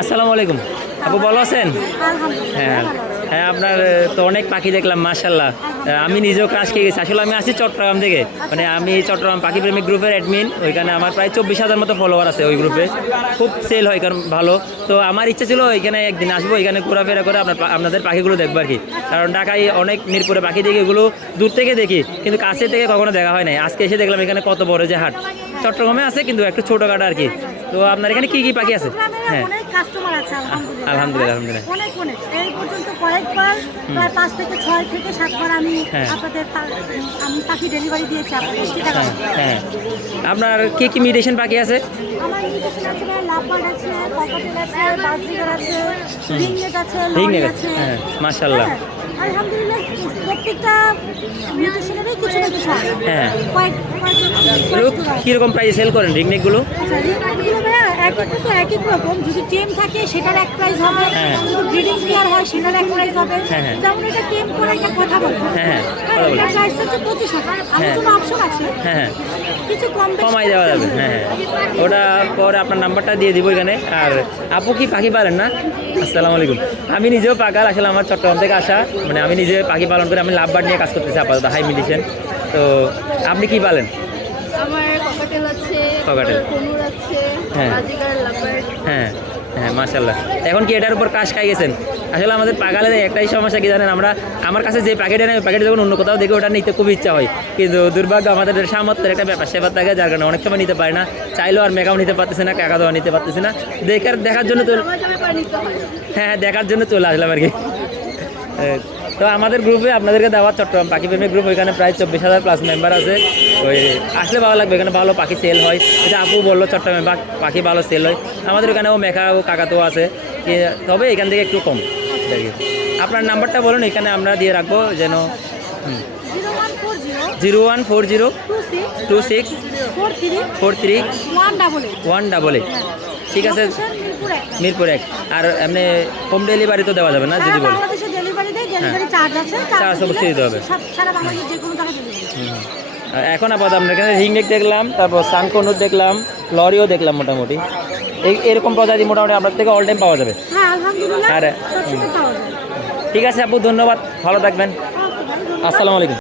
আসসালামু আলাইকুম আপু, ভালো আছেন? হ্যাঁ হ্যাঁ, আপনার তো অনেক পাখি দেখলাম মাশাআল্লাহ। আমি নিজেও ক্রাশ খেয়ে গেছি। আসলে আমি আসি চট্টগ্রাম থেকে, মানে আমি চট্টগ্রাম পাখি প্রেমিক গ্রুপের অ্যাডমিন। ওইখানে আমার প্রায় 24,000 মতো ফলোয়ার আছে ওই গ্রুপে। খুব সেল হয় কারণ ভালো। তো আমার ইচ্ছা ছিল এখানে একদিন আসবো, এখানে ঘোরাফেরা করে আপনাদের পাখিগুলো দেখবো আর কি। কারণ ঢাকায় অনেক মিরপুরে পাখি দেখি, এগুলো দূর থেকে দেখি কিন্তু কাছে থেকে কখনো দেখা হয় নাই। আজকে এসে দেখলাম এখানে কত বড় যে হাট। চট্টগ্রামে আছে কিন্তু একটু ছোটোখাটো আর কি। তো আপনার এখানে কি কি পাখি আছে? হ্যাঁ আলহামদুলিল্লাহ আলহামদুলিল্লাহ। এই পর্যন্ত কয়েকবার প্রায় 5 থেকে 6 থেকে 7 বার আমি আপনাদের আমি পাখি ডেলিভারি দিয়েছি আপনাদের চিটাগাং। হ্যাঁ, আপনার কি কি মিউটেশন পাখি আছে? আমার মিউটেশন আছে, লাভবার্ড আছে, ককাটেল আছে, বাজরিগার আছে, রিংনেট আছে, লরি আছে। হ্যাঁ মাশাআল্লাহ। আলহামদুলিল্লাহ প্রত্যেকটা মিউটেশনেরই কিছু না কিছু আছে। হ্যাঁ, এগুলো কীরকম প্রাইসে সেল করেন রিংনেকগুলো? আচ্ছা, রিংনেটগুলো ভাইয়া এক এক রকম। যদি টেম থাকে সেটার এক প্রাইস হবে, যদি ব্রিডিং পেয়ার হয় সেটার এক প্রাইস হবে। যেমন এটা টেম করে একটা কথা বলবো, এটার প্রাইস হচ্ছে 25,000। আলোচনা অপশন আছে, কিছু কমাই দেওয়া যাবে। হ্যাঁ, ওটা পরে আপনার নাম্বারটা দিয়ে দিব এখানে। আর আপু কি পাখি পালেন না? আসসালামু আলাইকুম। আমি নিজেও পাকাল, আসলে আমার চট্টগ্রাম থেকে আসা, মানে আমি নিজে পাখি পালন করে আমি লাভবার্ড নিয়ে কাজ করতেছি আপাতত, হাই মিউটেশন। তো আপনি কি পালেন? আমার ককাটেল আছে, কনুর আছে, বাজিগার, লাভবার্ড। হ্যাঁ হ্যাঁ মাশাআল্লাহ। এখন কি এটার উপর কাজ খাই গেছেন? আসলে আমাদের পাগালে একটাই সমস্যা কি জানেন, আমার কাছে যে প্যাকেট নেয় প্যাকেট যখন অন্য কোথাও দেখে ওটা নিতে খুব ইচ্ছা হয়, কিন্তু দুর্ভাগ্য আমাদের সামর্থ্যের একটা ব্যাপার সেবার থাকে, যার কারণে অনেক সময় নিতে পারে না। চাইলেও আর মেকাও নিতে পারতেছে না, কাকা দেওয়া নিতে পারতেছে না। দেখার জন্য তো হ্যাঁ দেখার জন্য চলে আসলাম আর কি। তো আমাদের গ্রুপে আপনাদেরকে দেওয়া চট্টগ্রাম পাখি প্রেমিক গ্রুপ, ওইখানে প্রায় 24,000 প্লাস মেম্বার আছে। ওই আসলে ভালো লাগবে, এখানে ভালো পাখি সেল হয়। এটা আপু বললো চট্টগ্রামে পাখি ভালো সেল হয়। আমাদের ওখানেও মেঘা ও কাকাতো আছে, তবে এখান থেকে একটু কম। আপনার নাম্বারটা বলুন, এখানে আমরা দিয়ে রাখবো যেন। 014026434188। ঠিক আছে, মিরপুর 1। আর এমনি হোম ডেলিভারি তো দেওয়া যাবে না যদি বলি? চার্জ অবশ্যই দিতে হবে। এখন আপাতত আপনার এখানে রিংনেক দেখলাম, তারপর সানকনুর দেখলাম, লরিও দেখলাম। মোটামুটি এরকম প্রজাতি মোটামুটি আপনার থেকে অল টাইম পাওয়া যাবে। আর ঠিক আছে আপু, ধন্যবাদ, ভালো থাকবেন। আসসালামু আলাইকুম।